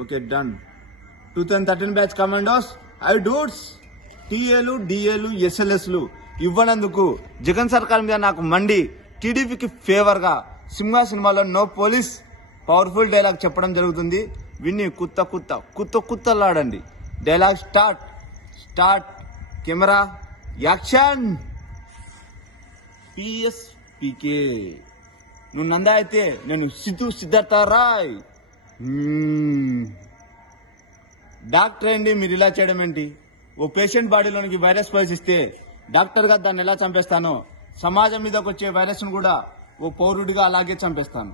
Okay done. 2013 batch commandos ఐ డూట్స్ టీఏలు డిఏలు ఎస్ఎల్ఎస్లు ఇవ్వనందుకు జగన్ సర్కార్ మీద నాకు మండి టీడీపీకి ఫేవర్ గా సింహ సినిమాలో నో పోలీస్ పవర్ఫుల్ డైలాగ్ చెప్పడం జరుగుతుంది. విని కుత్తలాడండి. Dialogue start camera action. PSPK నువ్వు నందా అయితే నేను సిద్ధార్థ రాయ్. డాక్టర్ ఏంటి మీరు ఇలా చేయడం ఏంటి? ఓ పేషెంట్ బాడీలోనికి వైరస్ ప్రవేశిస్తే డాక్టర్ గా దాన్ని ఎలా చంపేస్తానో సమాజం మీదకి వచ్చే వైరస్ ను కూడా ఓ పౌరుడిగా అలాగే చంపేస్తాను.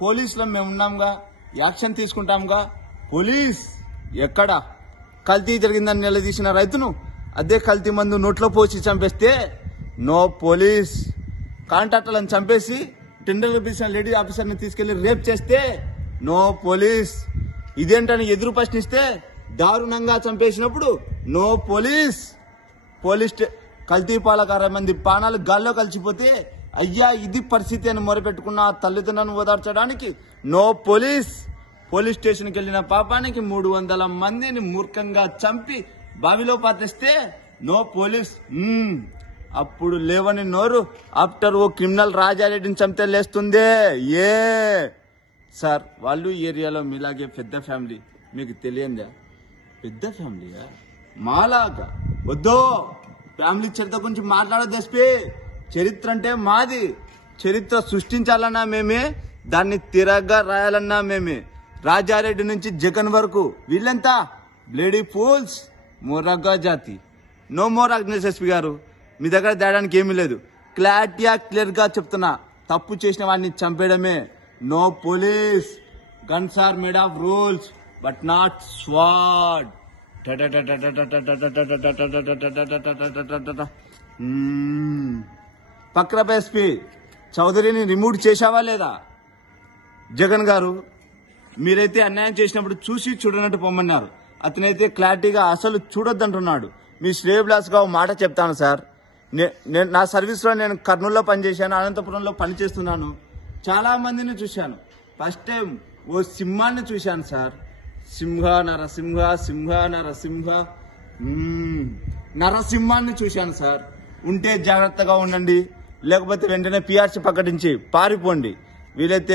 పోలీసులో మేమున్నాంగా, యాక్షన్ తీసుకుంటాంగా. పోలీస్ ఎక్కడ? కల్తీ జరిగిందని నిలదీసిన రైతును అదే కల్తీ మందు నోట్లో పోసి చంపేస్తే నో పోలీస్. కాంట్రాక్టర్లను చంపేసి టెండర్లు పిలిచిన లేడీ ఆఫీసర్ని తీసుకెళ్లి రేప్ చేస్తే నో పోలీస్. ఇదేంటని ఎదురు ప్రశ్నిస్తే దారుణంగా చంపేసినప్పుడు నో పోలీస్. కల్తీ పాలకు 60 మంది ప్రాణాలు గాల్లో కలిసిపోతే అయ్యా ఇది పరిస్థితి అని మొరపెట్టుకున్న తల్లిదండ్రులను ఓదార్చడానికి నో పోలీస్. పోలీస్ స్టేషన్కి వెళ్లిన పాపానికి 300 మందిని మూర్ఖంగా చంపి బావిలో పాతేస్తే నో పోలీస్. అప్పుడు లేవని నోరు ఆఫ్టర్ ఓ క్రిమినల్ రాజారెడ్డిని చంపితే లేస్తుందే. ఏ సార్ వాళ్ళు ఏరియాలో మీలాగే పెద్ద ఫ్యామిలీ, మీకు తెలియందా? పెద్ద ఫ్యామిలీయా? మాలాగా వద్దో. ఫ్యామిలీ చరిత్ర గురించి మాట్లాడొద్దు ఎస్పీ. చరిత్ర అంటే మాది. చరిత్ర సృష్టించాలన్నా మేమే, దాన్ని తిరగ్గా రాయాలన్నా మేమే. రాజారెడ్డి నుంచి జగన్ వరకు వీళ్ళంతా బ్లేడీ ఫూల్స్, మొరగా జాతి. నో మోర్ అగ్నేష్ ఎస్పీ గారు, మీ దగ్గర తేడానికి ఏమీ లేదు. క్లియర్ గా చెప్తున్నా, తప్పు చేసిన వాడిని చంపేయడమే. No police. Guns are made of rules but not squad. పక్రప ఎస్పీ చౌదరిని రిమూవ్ చేశావా లేదా? జగన్ గారు మీరైతే అన్యాయం చేసినప్పుడు చూసి చూడనట్టు పొమ్మన్నారు. అతనైతే క్లారిటీగా అసలు చూడొద్దంటున్నాడు. మీ శ్రేయబ్లాస్ గా మాట చెప్తాను సార్. నా సర్వీస్ లో నేను కర్నూలులో పనిచేశాను, అనంతపురంలో పనిచేస్తున్నాను. చాలా మందిని చూశాను. ఫస్ట్ టైం ఓ సింహాన్ని చూశాను సార్. నరసింహాన్ని చూశాను సార్. ఉంటే జాగ్రత్తగా ఉండండి, లేకపోతే వెంటనే పిఆర్సీ ప్రకటించి పారిపోండి. వీలైతే